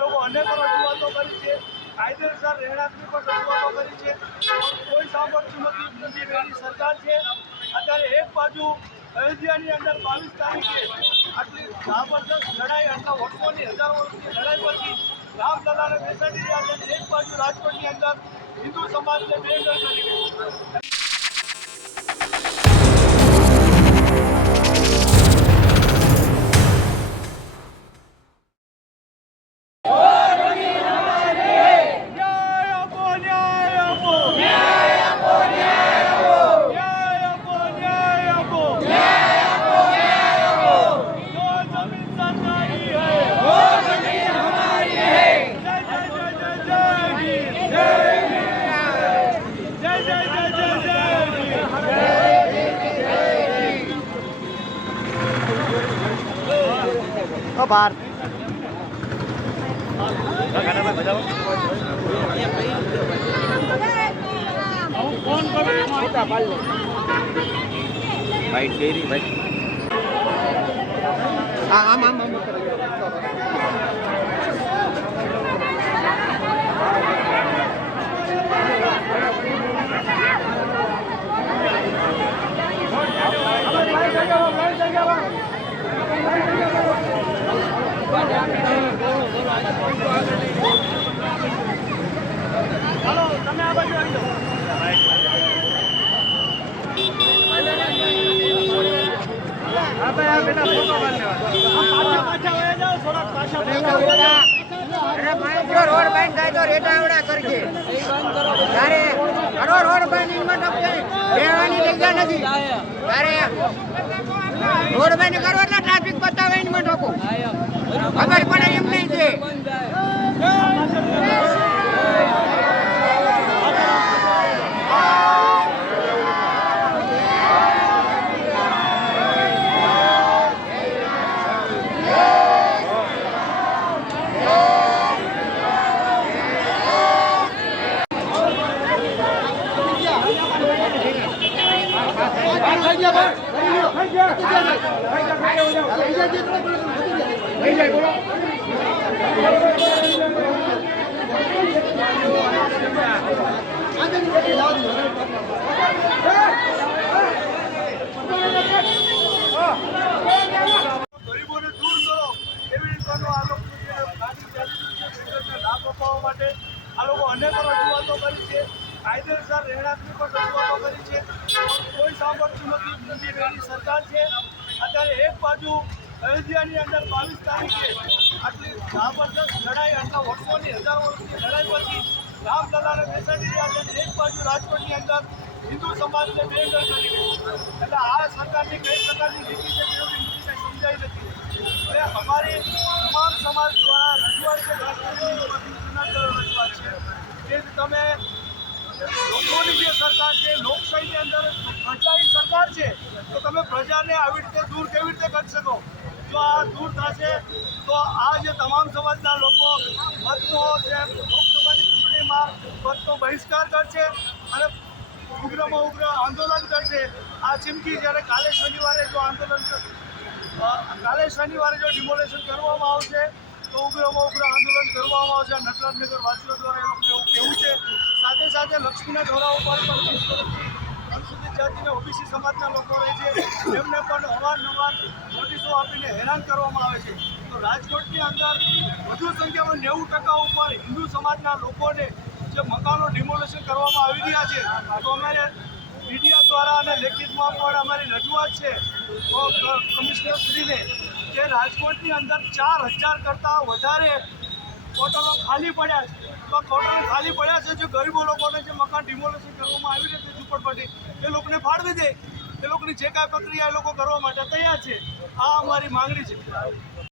લોકો અનેક રજૂઆતો કરી છે. કાયદેસર રહેણાંકની પણ રજૂઆતો કરી છે. કોઈ સાંભળતું નથી. રહેલી સરકાર છે. અત્યારે એક બાજુ અયોધ્યાની અંદર બાવીસ તારીખે આટલી જબરદસ્ત લડાઈ, આટલા વર્ષોની હજારો વર્ષની લડાઈ પછી રામલલાને બેસાડી રહ્યા છે એક બાજુ રાજકોટની અંદર હિન્દુ સમાજને બેદર કરી બાર. વાઈટ કેરી ભાઈ આમ આમ આમ હાલો તમે આ બાજુ આવી જાઓ હા ભાઈ આ બેટા ફોટો પાડી લેવા પાછા વયા જાઓ થોડાક પાછા રોડ બંધ થાય તો રેટાવડા કરજે. તારે ઘણો રોડ બંધ હિંમત આપજે રહેવાની જગ્યા નથી. તારે રોડ બંધ કરો એટલે ટ્રાફિક બતાવે હિંમત આપો ખબર પડે એમ નહીં છે ગરીબોને દૂર કરો એવી રીતનો આ લોકો જે ગાડી ચાલી રહી છે બિલ્ડરને લાભ અપાવવા માટે આ લોકો અનેક રજૂઆતો કરી છે. કાયદેસર રહેણાંકની પણ રજૂઆતો કરી છે. કોઈ સાંભળતું નથી. નથી રહેલી સરકાર છે. અત્યારે એક બાજુ અયોધ્યાની અંદર બાવીસ તારીખે આટલી જબરદસ્ત લડાઈ, આટલા વર્ષોની હજારો વર્ષની લડાઈ પછી રામલલાને બેસાડી રહ્યા છે એક બાજુ રાજકોટની અંદર હિન્દુ સમાજને બેદર કરી એટલે આ સરકારની કઈ પ્રકારની નીતિ છે તેઓની નીતિ કંઈ સમજાઈ નથી. અને અમારી તમામ સમાજ દ્વારા રજૂઆત છે. રાજકોટની રજૂઆત છે. કે તમે સરકાર લોકશાહીની અંદર પ્રજાની સરકાર છે, તો તમે પ્રજાને આવી રીતે દૂર કેવી રીતે કરી શકો? જો આ દૂર થશે, તો આ જે તમામ સમાજના લોકો મતનો જે લોકસભાની ચૂંટણીમાં મતનો બહિષ્કાર કરશે અને ઉગ્રમાં ઉગ્ર આંદોલન કરશે. આ ચીમકી જ્યારે કાલે શનિવારે જો આંદોલન કાલે શનિવારે જો ડિમોલેશન કરવામાં આવશે, તો ઉગ્રમાં ઉગ્ર આંદોલન કરવામાં આવશે. નટરાજનગર વાસીઓ દ્વારા એ લોકોને એવું કહેવું છે સાથે લક્ષ્મીના ઢોરા ઉપર પણ અનુસૂચિત જાતિ ઓબીસી સમાજના લોકો રહે છે. એમને પણ અવારનવાર નોટિસો આપીને હેરાન કરવામાં આવે છે. તો રાજકોટની અંદર વધુ સંખ્યામાં નેવું ટકા ઉપર હિન્દુ સમાજના લોકોને જે મકાનો ડિમોલેશન કરવામાં આવી રહ્યા છે, તો અમારે મીડિયા દ્વારા અને લેખિતમાં પણ અમારી રજૂઆત છે. કમિશનરશ્રીને કે રાજકોટની અંદર ચાર હજાર કરતાં વધારે હોટલો ખાલી પડ્યા છે. તો કોટરો ખાલી પડ્યા છે, જે ગરીબો લોકોને જે મકાન ડિમોલેશન કરવામાં આવી રહ્યા છે ઝુંપડપટ્ટી, એ લોકોને ફાળવી દે. એ લોકોની જે કાંઈ પ્રક્રિયા એ લોકો કરવા માટે તૈયાર છે. આ અમારી માંગણી છે.